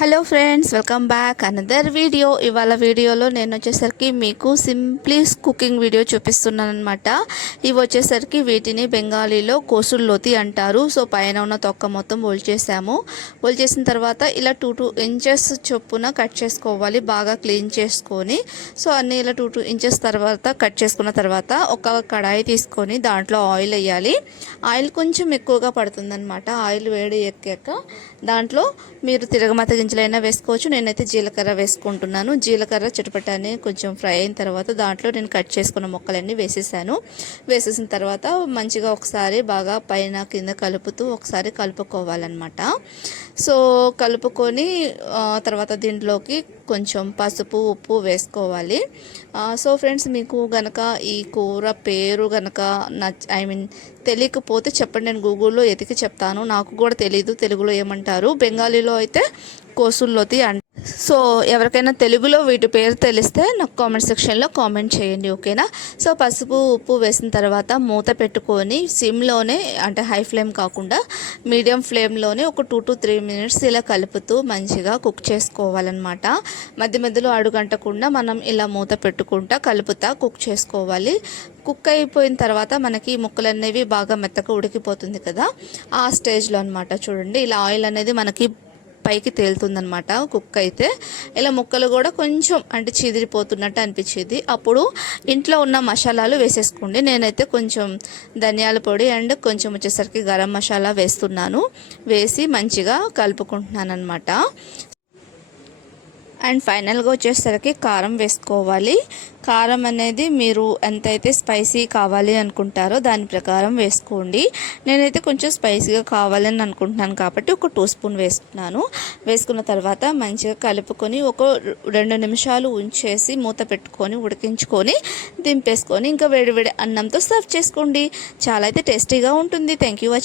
Hello friends, welcome back another video. ఇవాళ వీడియోలో నేను వచ్చేసరికి మీకు సింప్లీ కుకింగ్ వీడియో చూపిస్తున్నాను అనమాట. ఇవి వచ్చేసరికి వీటిని బెంగాలీలో కోసుల్లోతి అంటారు. సో పైన ఉన్న తొక్క మొత్తం ఒలిచేసాము. ఒలిచేసిన తర్వాత ఇలా 2 ఇంచెస్ చొప్పున కట్ చేసుకోవాలి, బాగా క్లీన్ చేసుకొని. సో అన్నీ ఇలా 2 ఇంచెస్ తర్వాత కట్ చేసుకున్న తర్వాత ఒక కడాయి తీసుకొని దాంట్లో ఆయిల్ వేయాలి. ఆయిల్ కొంచెం ఎక్కువగా పడుతుందన్నమాట. ఆయిల్ వేడి ఎక్కాక దాంట్లో మీరు తిరగమాత గింజలైనా వేసుకోవచ్చు. నేనైతే జీలకర్ర వేసుకుంటున్నాను. జీలకర్ర చిటపటాన్ని కొంచెం ఫ్రై అయిన తర్వాత దాంట్లో నేను కట్ చేసుకున్న ముక్కలన్నీ వేసేసాను. వేసేసిన తర్వాత మంచిగా ఒకసారి బాగా పైన కింద కలుపుతూ ఒకసారి కలుపుకోవాలన్నమాట. సో కలుపుకొని తర్వాత దీంట్లోకి కొంచెం పసుపు, ఉప్పు వేసుకోవాలి. సో ఫ్రెండ్స్, మీకు గనక ఈ కూర పేరు గనక తెలియకపోతే చెప్పండి, నేను గూగుల్లో ఎతికి చెప్తాను. నాకు కూడా తెలీదు తెలుగులో ఏమంటారు. బెంగాలీలో అయితే కోసుల్లోతి సో ఎవరికైనా తెలుగులో వీటి పేరు తెలిస్తే నాకు కామెంట్ సెక్షన్లో కామెంట్ చేయండి, ఓకేనా. సో పసుపు, ఉప్పు వేసిన తర్వాత మూత పెట్టుకొని సిమ్లోనే, అంటే హై ఫ్లేమ్ కాకుండా మీడియం ఫ్లేమ్లోనే ఒక 2 to 3 minutes ఇలా కలుపుతూ మంచిగా కుక్ చేసుకోవాలన్నమాట. మధ్య మధ్యలో అడుగంటకుండా మనం ఇలా మూత పెట్టుకుంటా కలుపుతా కుక్ చేసుకోవాలి. కుక్ అయిపోయిన తర్వాత మనకి ముక్కలు అనేవి బాగా మెత్తగా ఉడికిపోతుంది కదా, ఆ స్టేజ్లో అనమాట. చూడండి, ఇలా ఆయిల్ అనేది మనకి పైకి తేలుతుందనమాట. కుక్ అయితే ఇలా ముక్కలు కూడా కొంచెం అంటే చిదిరిపోతున్నట్టు అనిపించేది. అప్పుడు ఇంట్లో ఉన్న మసాలాలు వేసేసుకోండి. నేనైతే కొంచెం ధనియాల పొడి అండ్ కొంచెం వచ్చేసరికి గరం మసాలా వేస్తున్నాను. వేసి మంచిగా కలుపుకుంటున్నాను అనమాట. అండ్ ఫైనల్గా వచ్చేసరికి కారం వేసుకోవాలి. కారం అనేది మీరు ఎంతైతే స్పైసీ కావాలి అనుకుంటారో దాని ప్రకారం వేసుకోండి. నేనైతే కొంచెం స్పైసీగా కావాలని అనుకుంటున్నాను కాబట్టి ఒక 2 స్పూన్ వేసుకున్నాను. వేసుకున్న తర్వాత మంచిగా కలుపుకొని ఒక 2 నిమిషాలు ఉంచేసి మూత పెట్టుకొని ఉడికించుకొని దింపేసుకొని ఇంకా వేడి వేడి అన్నంతో సర్వ్ చేసుకోండి. చాలా అయితే టేస్టీగా ఉంటుంది. Thank you watching.